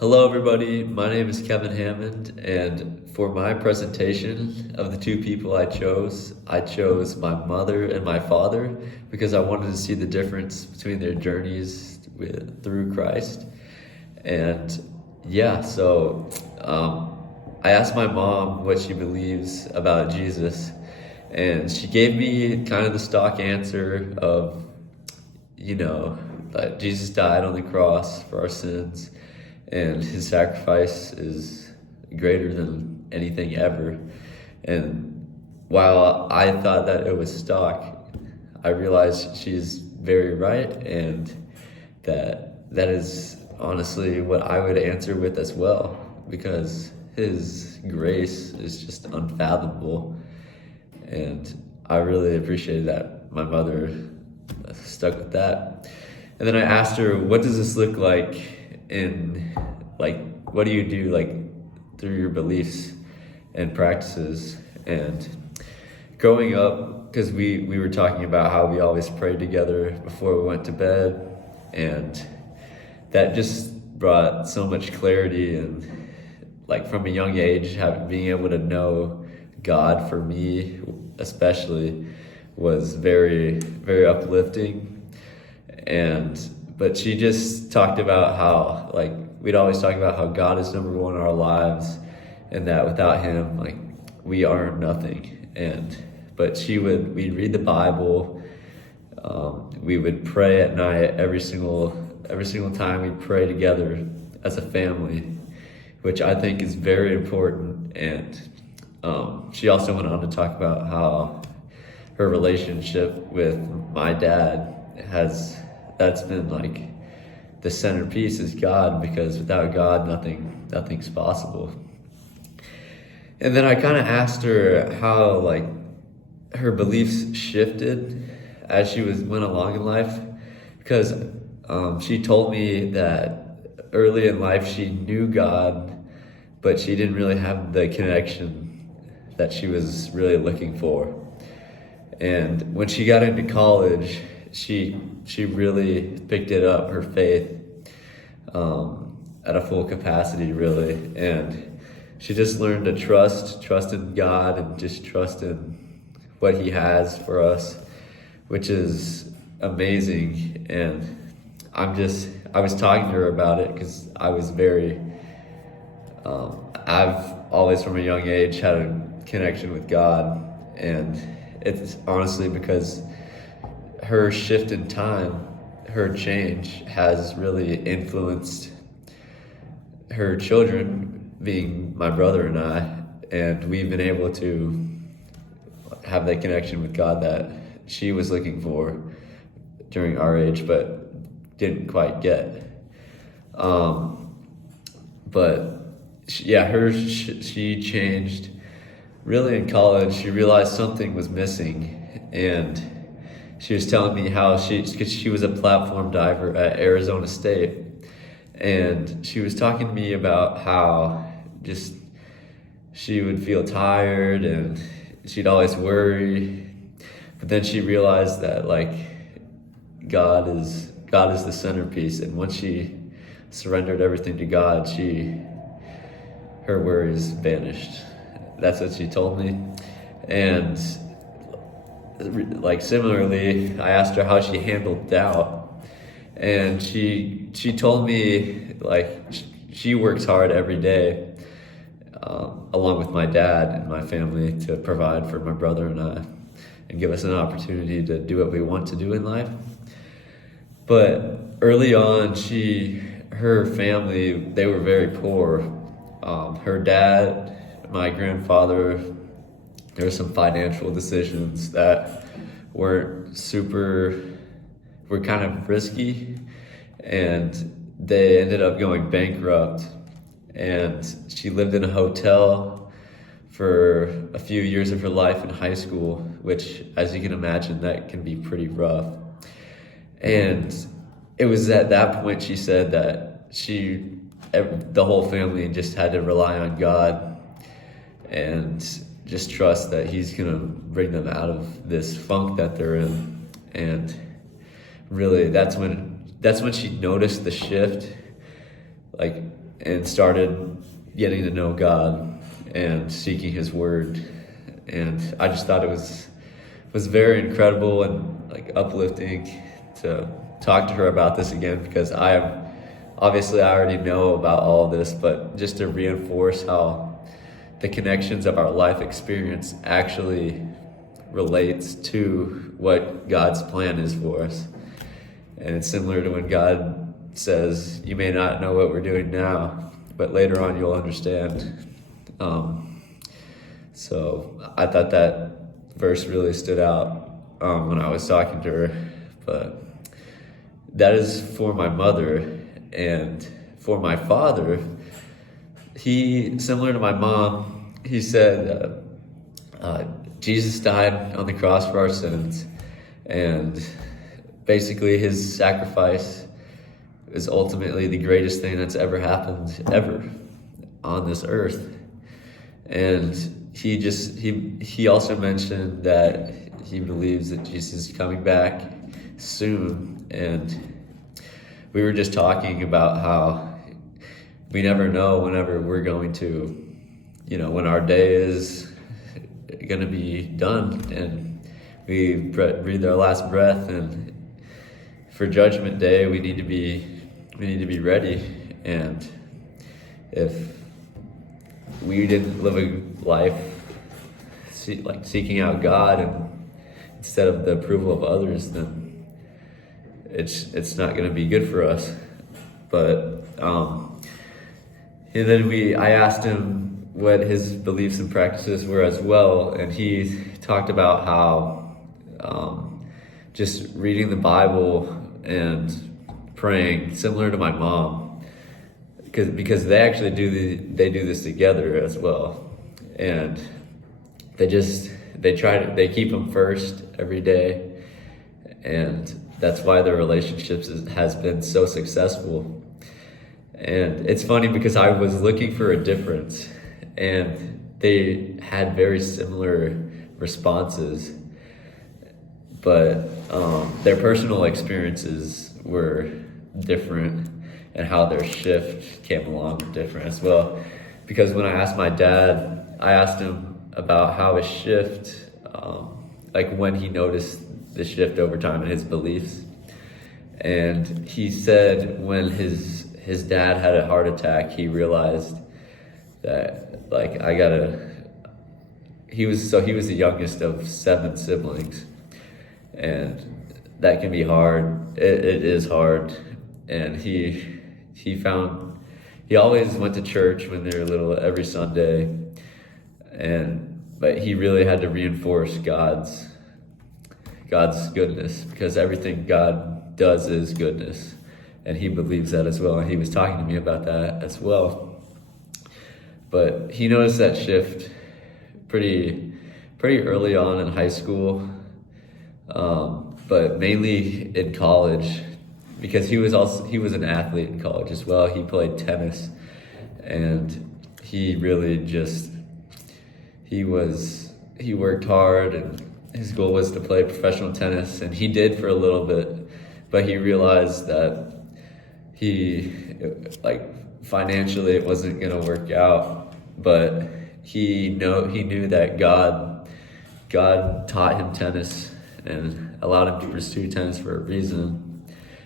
Hello, everybody. My name is Kevin Hammond, and for my presentation of the two people I chose my mother and my father because I wanted to see the difference between their journeys through Christ. And yeah, I asked my mom what she believes about Jesus, and she gave me kind of the stock answer of, that Jesus died on the cross for our sins and his sacrifice is greater than anything ever. And while I thought that it was stock, I realized she's very right, and that is honestly what I would answer with as well, because his grace is just unfathomable. And I really appreciated that my mother stuck with that. And then I asked her, what does this look like what do you do through your beliefs and practices? And growing up, because we were talking about how we always prayed together before we went to bed, and that just brought so much clarity. And from a young age, being able to know God for me especially was very, very uplifting. But she just talked about how we'd always talk about how God is number one in our lives, and that without him we are nothing. But we'd read the Bible, we would pray at night every single time we'd pray together as a family, which I think is very important. And she also went on to talk about how her relationship with my dad that's been the centerpiece is God, because without God nothing's possible. And then I kind of asked her how her beliefs shifted as she went along in life, because she told me that early in life she knew God, but she didn't really have the connection that she was really looking for. And when she got into college, she really picked it up, her faith, at a full capacity, really. And she just learned to trust in God, and just trust in what he has for us, which is amazing. And I was talking to her about it because I was I've always from a young age had a connection with God, and it's honestly because her shift in time, her change has really influenced her children, being my brother and I, and we've been able to have that connection with God that she was looking for during our age, but didn't quite get. She changed really in college. She realized something was missing, and she was telling me how because she was a platform diver at Arizona State, and she was talking to me about how just she would feel tired and she'd always worry, but then she realized that God is the centerpiece, and once she surrendered everything to God, her worries vanished. That's what she told me. And similarly, I asked her how she handled doubt, and she told me she works hard every day, along with my dad and my family, to provide for my brother and I, and give us an opportunity to do what we want to do in life. But early on, her family, they were very poor. Her dad, my grandfather, there were some financial decisions that were kind of risky, and they ended up going bankrupt. And she lived in a hotel for a few years of her life in high school, which, as you can imagine, that can be pretty rough. And it was at that point she said that the whole family just had to rely on God and just trust that he's gonna bring them out of this funk that they're in. And really, that's when she noticed the shift. and started getting to know God and seeking His Word. And I just thought it was very incredible and like uplifting to talk to her about this again, because obviously I already know about all of this, but just to reinforce how the connections of our life experience actually relates to what God's plan is for us. And it's similar to when God says, you may not know what we're doing now, but later on you'll understand. So I thought that verse really stood out when I was talking to her. But that is for my mother. And for my father, he, similar to my mom, he said, Jesus died on the cross for our sins, and basically his sacrifice is ultimately the greatest thing that's ever happened ever on this earth. And he also mentioned that he believes that Jesus is coming back soon. And we were just talking about how we never know whenever we're going to, when our day is going to be done and we breathe our last breath. And for Judgment Day, we need to be ready. And if we didn't live a life seeking out God and instead of the approval of others, then it's not going to be good for us. But and then I asked him what his beliefs and practices were as well, and he talked about how just reading the Bible and praying, similar to my mom, because they actually do this together as well, and they keep them first every day, and that's why their relationships has been so successful. And it's funny because I was looking for a difference, and they had very similar responses, but their personal experiences were different, and how their shift came along different as well. Because when I asked my dad, I asked him about how his shift, like when he noticed the shift over time in his beliefs. And he said when his dad had a heart attack, he realized that he was the youngest of 7 siblings, and that can be hard. It is hard. And he always went to church when they were little, every Sunday, but he really had to reinforce God's goodness, because everything God does is goodness, and he believes that as well. And he was talking to me about that as well. But he noticed that shift pretty early on in high school, but mainly in college, because he was an athlete in college as well. He played tennis, and he really he worked hard, and his goal was to play professional tennis, and he did for a little bit, but he realized that financially it wasn't going to work out. But he knew that God taught him tennis and allowed him to pursue tennis for a reason.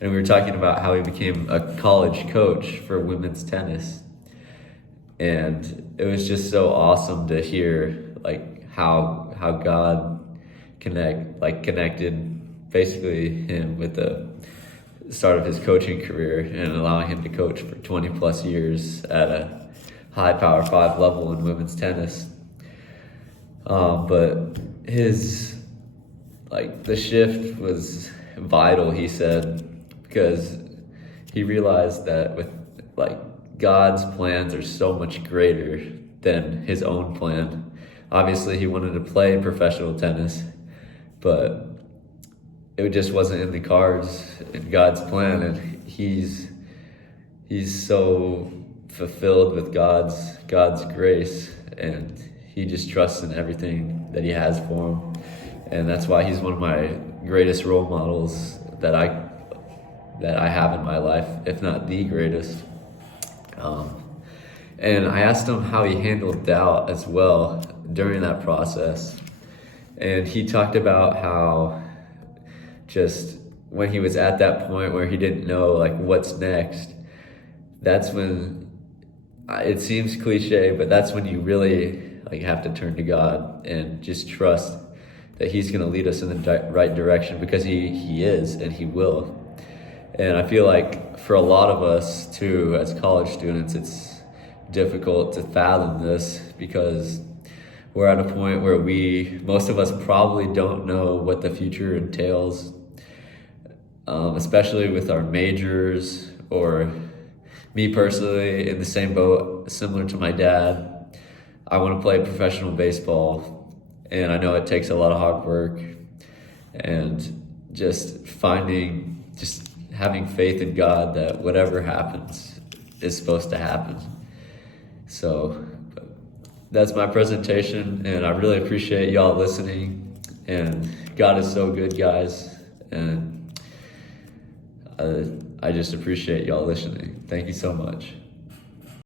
And we were talking about how he became a college coach for women's tennis, and it was just so awesome to hear how God connected basically him with the start of his coaching career, and allowing him to coach for 20 plus years at a high Power 5 level in women's tennis. But the shift was vital, he said, because he realized that with God's plans are so much greater than his own plan. Obviously he wanted to play professional tennis, but it just wasn't in the cards in God's plan. And he's so fulfilled with God's grace, and he just trusts in everything that he has for him. And that's why he's one of my greatest role models that I have in my life, if not the greatest. And I asked him how he handled doubt as well during that process. And he talked about how just when he was at that point where he didn't know like what's next, that's when it seems cliche, but that's when you really like have to turn to God and just trust that he's going to lead us in the right direction, because he is, and he will. And I feel like for a lot of us too, as college students, it's difficult to fathom this, because we're at a point where most of us probably don't know what the future entails, especially with our majors, or me personally in the same boat, similar to my dad. I want to play professional baseball, and I know it takes a lot of hard work, and just having faith in God that whatever happens is supposed to happen. So that's my presentation, and I really appreciate y'all listening. And God is so good, guys, and I just appreciate y'all listening. Thank you so much.